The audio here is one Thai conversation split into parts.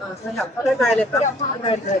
อ่าขยับเข้าด้านในเลยครับด้านในเลย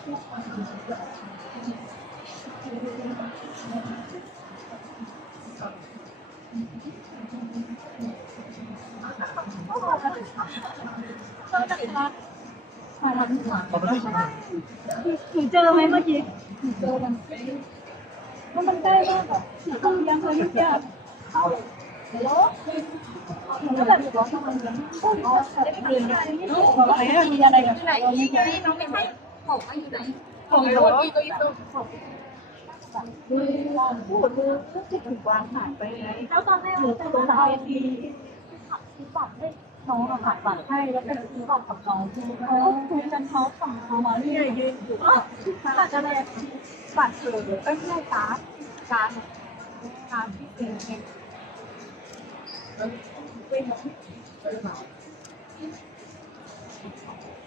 หนูเจอไหมเมื่อกี้หนูเจอมันมันมันใกล้มากอ่ะคือยังเคยยุ่งยากหนูก็แบบร้องทำไมยังอ๋อได้ไปเรียนบอกว่าอะไรมีอะไรกับ ไหนนี่ไงน้องไม่ให้ ของมาอยู่ไหนของหนูอีกก็อีกตัวพูดมือที่ถูกวางหายไปไงแล้วตอนแรกหนูตรงสายทีซื้อบัตรให้น้องอะค่ะบัตรให้แล้วเป็นซื้อบัตรกับน้องคือเขาคุยกันเขาสั่งเขามาเรื่อยยืนอยู่บัตรอะไรบัตรเถอนเอ้ยไม่ใช่การ์ดการ์ดการ์ดที่เป็นเ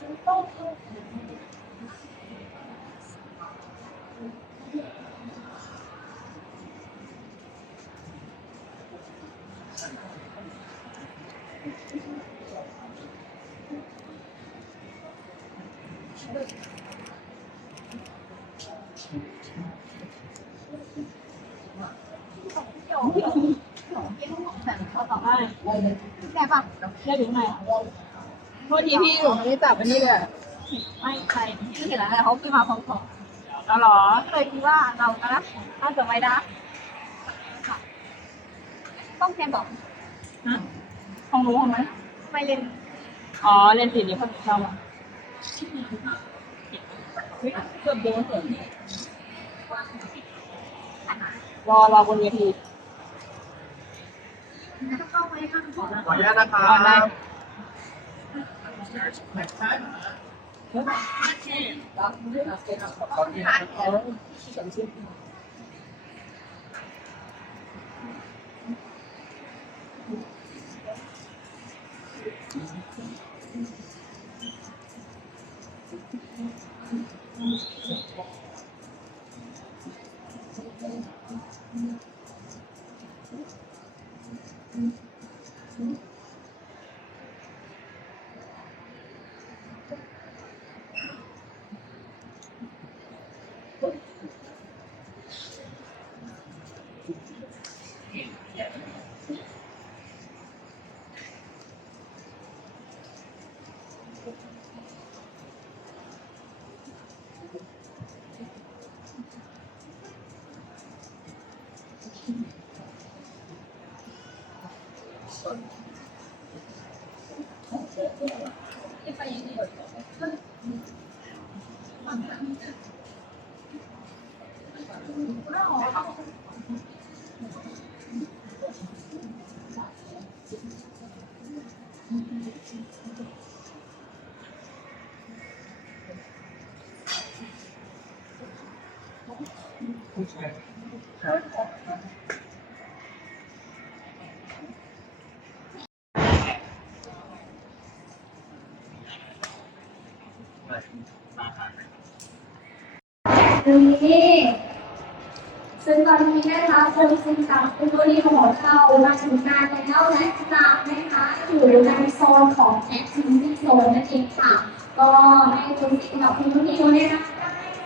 chứng tốt hơn Đây, đây. Đẹp không? Đây biển này. โทษทีพี่หนูไม่ได้จับอันนี้เลยไม่ใครที่เห็นแล้วเขาคือมาพร้อมแล้วหรอๆเลยคิดว่าเรานะถ้าจะไม่ได้ต้องแทนบอกของรู้ไหมไม่เล่นอ๋อเรียนสีนี้คนชอบอะเกือบโดนเหมือนรอรอบนเวทีเข้าไปข้างบนขออนุญาตนะครับอ๋อได้ เ Sorry. นี่ซึ่งตอนนี้นะคะคุณซิงกับคุณตัวนี้ของเรามาถึงงานแล้วและกำลังนะคะอยู่ในโซนของ activity zone นั่นเองค่ะ ก็ให้คุณซิงกับคุณตัวนี้เนี่ยนะคะ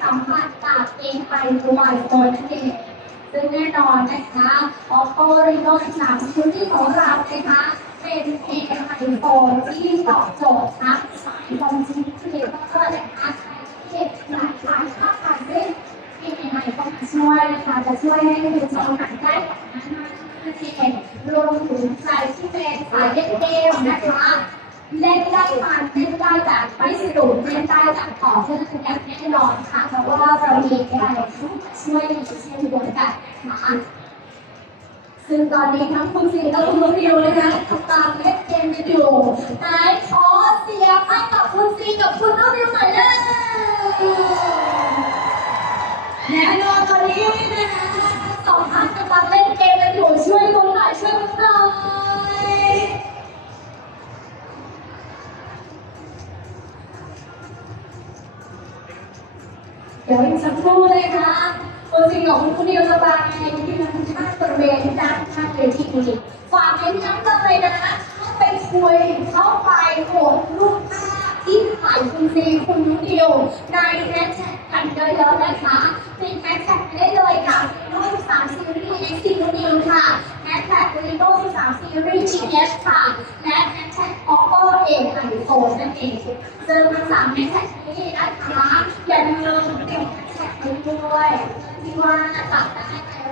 สัมผัสกับเองไปตัวโซนนั่นเองซึ่งแน่นอนนะคะ Oppo Reno 13 Security ของเรานะคะเป็น AI phone ที่ตอบโจทย์ทั้งสายลงชีวิตเด็กก็นะคะใช้เก็บหลายหลายภาพถ่ายเล่น AI ก็มาช่วยนะคะจะช่วยให้คุณสามารถได้แบบนั้นมากขึ้นรวมถึงใครที่เป็นสายเล่นเกมนะคะ เล่นได้มันเล่นได้แบบไม่สนุกเล่นได้แบบต่อเพื่อนคุณแอแน่นอนค่ะเพราะว่าเรามี AI ช่วยในเช่นเดียวกันนะคะซึ่งตอนนี้ทั้งคุณสิงห์และคุณลูกดิวนะคะกำลังเล่นเกมกันอยู่ไหนขอเสียงให้กับคุณสิงห์กับคุณลูกดิวหน่อยเลยแน่นอนตอนนี้นะคะสองท่านกำลังเล่นเกมกันอยู่ช่วยคุ เดี๋ยวอีกสักครู่นะคะคุณสิงห์กับคุณลูกดิวจะไปที่ทางข้างบริเวณด้านข้างเวทีฝากเน้นย้ำกันเลยนะคะเข้าไปคุยเข้าไปโหวตรูปภาพที่ถ่ายคุณซีคุณลูกดิวในแฮชแท็กกันเยอะๆนะคะเป็นแฮชแท็กไปได้เลยค่ะรุ่น3ซีรีส์ X ซีนิวค่ะแฮชแท็ก Windows 13ซีรีส์ GS ค่ะและแฮชแท็ก Oppo A ไอโฟนั่นเองซึ่งทั้งสามแฮชแท็กนี้นะคะอย่าลืมติดแฮชแท็กไปด้วยที่ว่าจะได้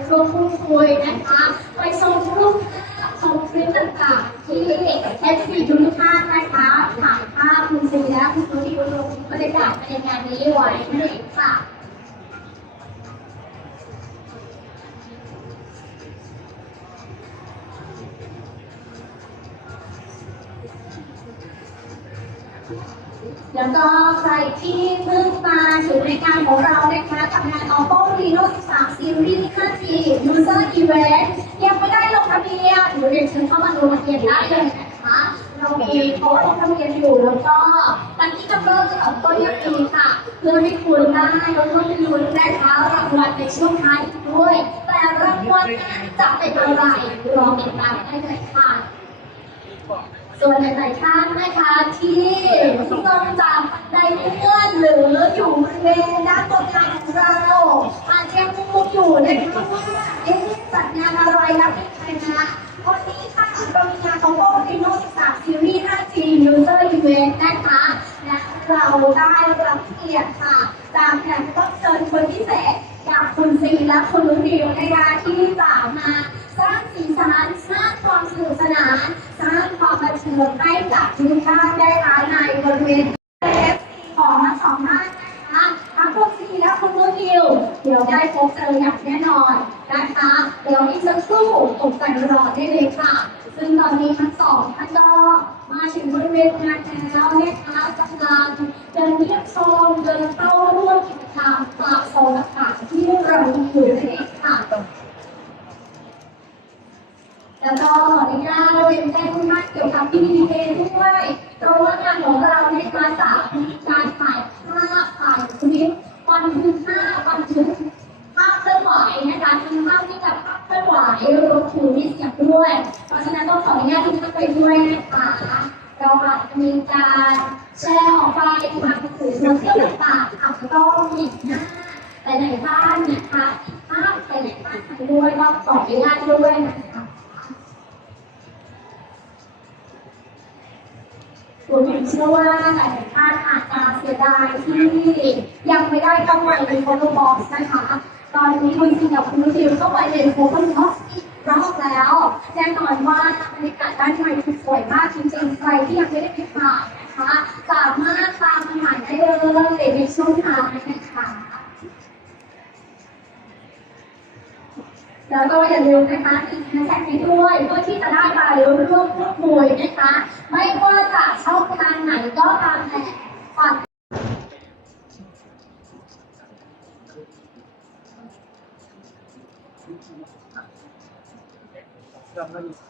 ร่วมพูดคุยนะคะ ไปชมรูปภาพชมคลิปต่างๆที่ FC ทุกท่านนะคะถ่ายภาพคุณซีและคุณตูดิวลงบรรยากาศในงานนี้ไว้นั่นเองค่ะ แล้วก็ใครที่เพิ่งมาถึงรายการของเรานะคะกับงาน Oppo Reno 13 Series 5G User Event ยังไม่ได้ลงทะเบียนหรือเรียนเชิญเข้ามาลงทะเบียนได้เลยนะคะเรามีโค้ดลงทะเบียนอยู่แล้วก็ตอนที่กำลังของก็ยังมีค่ะ เพื่อให้คุณได้แล้วก็เป็นลุ้นนะคะรางวัลในช่วงท้ายด้วย แต่รางวัลนั้นจะเป็นอะไรรอติดตามได้เลยค่ะ ส่วนหลายๆท่านนะคะที่ต้องจำได้เลื่อนหรืออยู่บริเวณด้านบนงานของเราอาจจะยังงงอยู่นะคะว่าเอ๊ะจัดงานอะไรรับเป็นใครนะวันนี้ค่ะเรามีงานของโอริโน13 Series 5G User Event นะคะและเราได้รับเกียรติค่ะจากแขกรับเชิญคนพิเศษจากคุณซีและคุณลุงดิวนะคะที่จะมาสร้างสีสันสร้างความสนุกสนานสร้าง เทิงให้กับทุกท่านได้รับในบริเวณเอฟซีของทั้งสองท่านนะคะทั้งคุณซีและคุณลุงดิวเดี๋ยวได้พบเจออย่างแน่นอนนะคะ เดี๋ยวอีกสักครู่ตกใจรอได้เลยค่ะ ซึ่งตอนนี้ทั้งสองท่านก็มาถึงบริเวณงานแล้วนะคะกำลังเดินเยี่ยมชมเดินเข้าร่วมกิจกรรมตามโซนต่างๆที่เรามีอยู่นั่นเองค่ะแล้วก็ขออนุญาตเยนแจ้งทุกท่านเกี่ยวกับ PPT ด้วยเพราะว่างานของเราเนการจากการถ่ายภาพถ่ายคลิปบันทึกภาพบันทึกภาพเคลื่อนไหวนะคะทั้งภาพที่กับภาพเคลื่อนไหวรวมถึงมีเสียงด้วย เพราะฉะนั้นต้องขออนุญาตทุกท่านไปด้วยนะคะเราอาจจะมีการแชร์ออกไปทางสื่อโซเชียลต่างๆอาจจะต้องมีหน้าแต่ในบ้านนะคะภาพแต่ในบ้านไปด้วยก็ขออนุญาตด้วยนะคะ ผมเชื่อว่าหลายๆท่านอาจจะเสียดายที่ยังไม่ได้เข้าไปในโฟโต้บ็อกซ์นะคะ ตอนนี้คุณซิงกับคุณดิวเข้าไปในโฟโต้บ็อกซ์อีกรอบแล้วแน่นอนว่าบรรยากาศด้านในคือสวยมากจริงๆ ใครที่ยังไม่ได้ไปถ่ายนะคสามารถตามอาหารได้เลยในช่วงทาง แล้วก็อย่าลืมนะคะติดแฮชแท็กนี้ด้วยเพื่อที่จะได้ไปร่วมพูดคุยนะคะ ไม่ว่าจะช่องทางไหนก็ตามแต่ฝากใค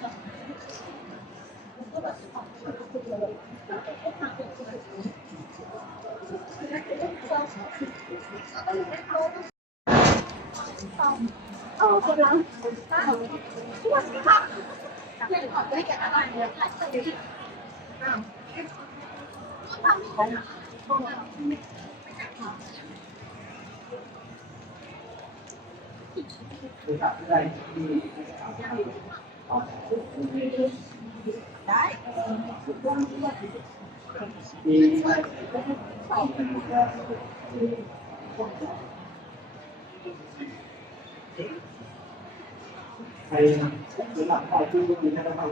รือ đấy thầy cũng phải làm bài tư người ta đang học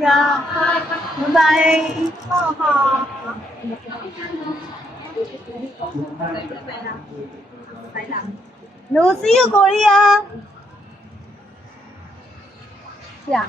giờ thôi bye bye ho ho no see you Korea yeah